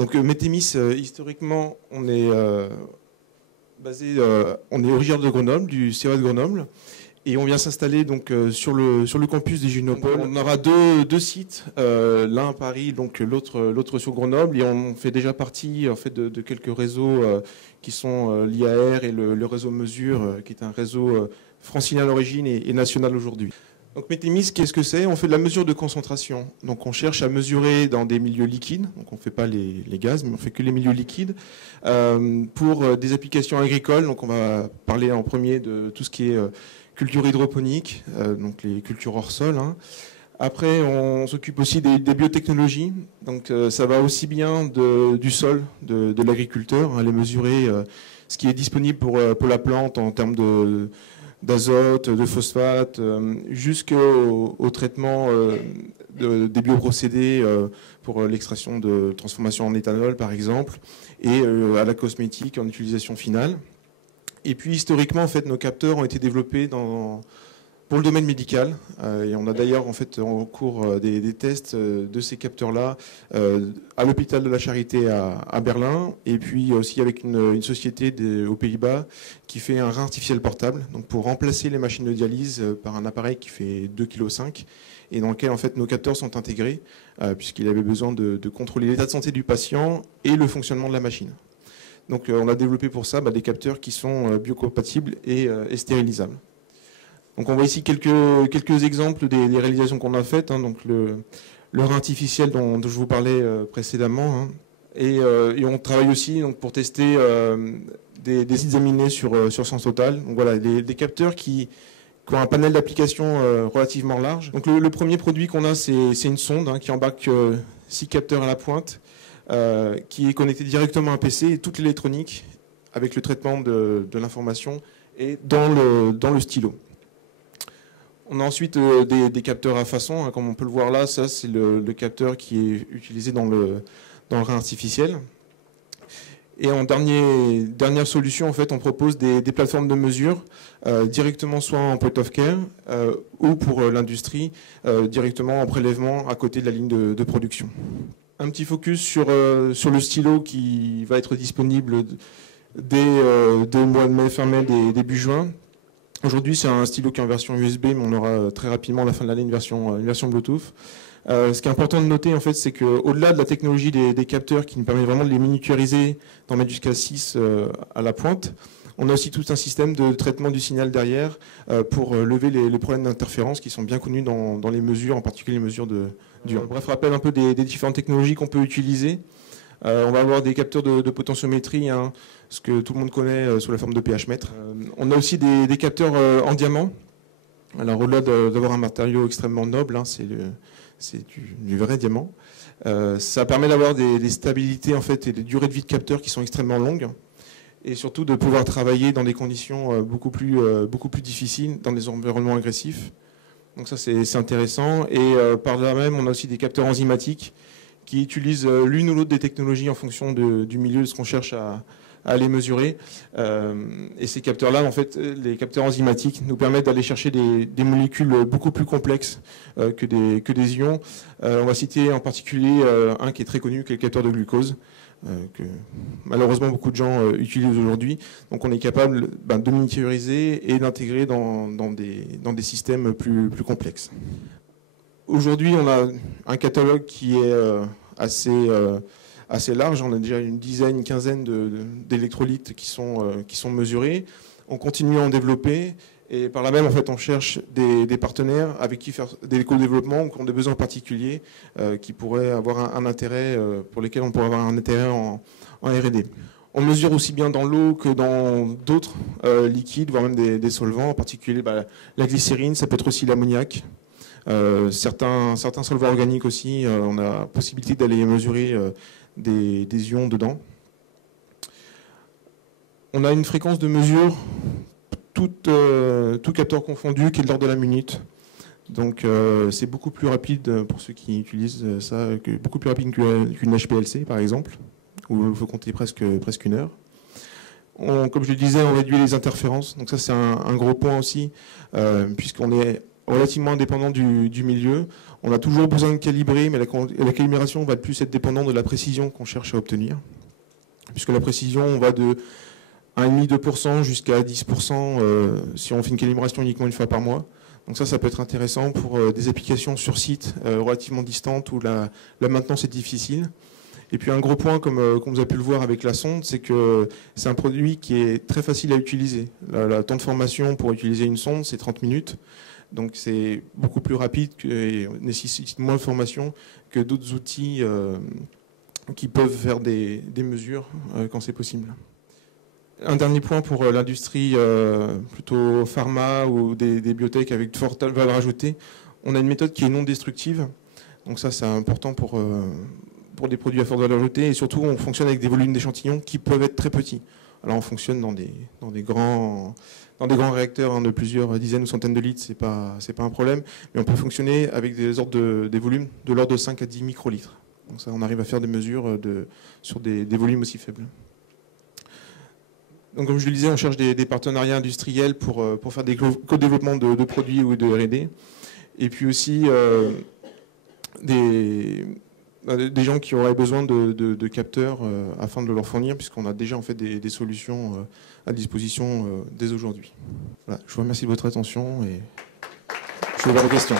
Donc Métémis, historiquement, on est originaire de Grenoble, du CEA de Grenoble, et on vient s'installer donc sur le campus des Junopole. On aura deux sites, l'un à Paris, donc l'autre sur Grenoble, et on fait déjà partie en fait de quelques réseaux qui sont l'IAR et le réseau Mesure, qui est un réseau francilien à l'origine et national aujourd'hui. Donc Métémis, qu'est-ce que c'est? On fait de la mesure de concentration. Donc on cherche à mesurer dans des milieux liquides, donc on ne fait pas les gaz, mais on fait que les milieux liquides, pour des applications agricoles. Donc on va parler en premier de tout ce qui est culture hydroponique, donc les cultures hors sol. Après, on s'occupe aussi des biotechnologies. Donc ça va aussi bien du sol, de l'agriculteur, aller mesurer ce qui est disponible pour la plante en termes d'azote, de phosphate, jusqu'au traitement des bioprocédés pour l'extraction de transformation en éthanol, par exemple, et à la cosmétique en utilisation finale. Et puis, historiquement, en fait, nos capteurs ont été développés pour le domaine médical. Et on a d'ailleurs en fait en cours des tests de ces capteurs-là à l'hôpital de la Charité à Berlin, et puis aussi avec une société aux Pays-Bas qui fait un rein artificiel portable, donc pour remplacer les machines de dialyse par un appareil qui fait 2,5 kg et dans lequel en fait nos capteurs sont intégrés puisqu'il avait besoin de contrôler l'état de santé du patient et le fonctionnement de la machine. Donc on a développé pour ça des capteurs qui sont biocompatibles et stérilisables. Donc on voit ici quelques exemples des réalisations qu'on a faites. Donc le rein artificiel dont je vous parlais précédemment. Et on travaille aussi donc, pour tester des acides aminés sur Sens Total. Donc voilà, des capteurs qui ont un panel d'applications relativement large. Donc le premier produit qu'on a, c'est une sonde qui embarque 6 capteurs à la pointe, qui est connecté directement à un PC, et toute l'électronique avec le traitement de l'information est dans le stylo. On a ensuite des capteurs à façon, comme on peut le voir là. Ça, c'est le capteur qui est utilisé dans le rein artificiel. Et en dernière solution, en fait, on propose des plateformes de mesure directement soit en point of care ou pour l'industrie directement en prélèvement à côté de la ligne de production. Un petit focus sur le stylo qui va être disponible dès le mois de mai, fin mai, début juin. Aujourd'hui, c'est un stylo qui est en version USB, mais on aura très rapidement à la fin de l'année une version Bluetooth. Ce qui est important de noter, en fait, c'est qu'au-delà de la technologie des capteurs qui nous permet vraiment de les miniaturiser, d'en mettre jusqu'à 6 à la pointe, on a aussi tout un système de traitement du signal derrière pour lever les problèmes d'interférence qui sont bien connus dans les mesures, en particulier les mesures du. Bref, rappel un peu des différentes technologies qu'on peut utiliser. On va avoir des capteurs de potentiométrie, ce que tout le monde connaît sous la forme de pH mètre. On a aussi des capteurs en diamant. Alors au-delà d'avoir un matériau extrêmement noble, c'est du vrai diamant. Ça permet d'avoir des stabilités en fait, et des durées de vie de capteurs qui sont extrêmement longues, et surtout de pouvoir travailler dans des conditions beaucoup plus difficiles, dans des environnements agressifs. Donc ça c'est intéressant. Et par là même, on a aussi des capteurs enzymatiques qui utilisent l'une ou l'autre des technologies en fonction du milieu de ce qu'on cherche à les mesurer. Et ces capteurs-là, en fait, les capteurs enzymatiques nous permettent d'aller chercher des molécules beaucoup plus complexes que des ions. On va citer en particulier un qui est très connu, qui est le capteur de glucose, que malheureusement beaucoup de gens utilisent aujourd'hui. Donc on est capable de miniaturiser et d'intégrer dans des systèmes plus complexes. Aujourd'hui, on a un catalogue qui est assez large. On a déjà une quinzaine d'électrolytes qui sont mesurés. On continue à en développer, et par là même, en fait, on cherche des partenaires avec qui faire des co-développements ou qui ont des besoins particuliers qui pourraient avoir un intérêt, pour lesquels on pourrait avoir un intérêt en R&D. On mesure aussi bien dans l'eau que dans d'autres liquides, voire même des solvants, en particulier la glycérine, ça peut être aussi l'ammoniac. Certains solvants organiques aussi, on a la possibilité d'aller mesurer des ions dedans. On a une fréquence de mesure, tout capteur confondu, qui est de l'ordre de la minute. Donc c'est beaucoup plus rapide pour ceux qui utilisent ça, beaucoup plus rapide qu'une HPLC par exemple, où il faut compter presque une heure. Comme je le disais, on réduit les interférences. Donc ça c'est un gros point aussi, puisqu'on est relativement indépendant du milieu. On a toujours besoin de calibrer, mais la calibration va plus être dépendante de la précision qu'on cherche à obtenir. Puisque la précision, on va de 1,5-2% jusqu'à 10% si on fait une calibration uniquement une fois par mois. Donc ça peut être intéressant pour des applications sur site relativement distantes où la maintenance est difficile. Et puis un gros point, comme vous avez pu le voir avec la sonde, c'est que c'est un produit qui est très facile à utiliser. Le temps de formation pour utiliser une sonde, c'est 30 minutes. Donc c'est beaucoup plus rapide et nécessite moins de formation que d'autres outils qui peuvent faire des mesures quand c'est possible. Un dernier point pour l'industrie plutôt pharma ou des biotech avec de fortes valeurs ajoutées. On a une méthode qui est non destructive. Donc ça, c'est important pour des produits à forte valeur ajoutée. Et surtout, on fonctionne avec des volumes d'échantillons qui peuvent être très petits. Alors on fonctionne dans des grands réacteurs de plusieurs dizaines ou centaines de litres, c'est pas un problème. Mais on peut fonctionner avec des volumes de l'ordre de 5 à 10 microlitres. Donc ça, on arrive à faire des mesures sur des volumes aussi faibles. Donc comme je le disais, on cherche des partenariats industriels pour faire des co-développements de produits ou de R&D. Et puis aussi des gens qui auraient besoin de capteurs afin de leur fournir, puisqu'on a déjà en fait des solutions à disposition dès aujourd'hui. Voilà, je vous remercie de votre attention et je vais voir vos questions.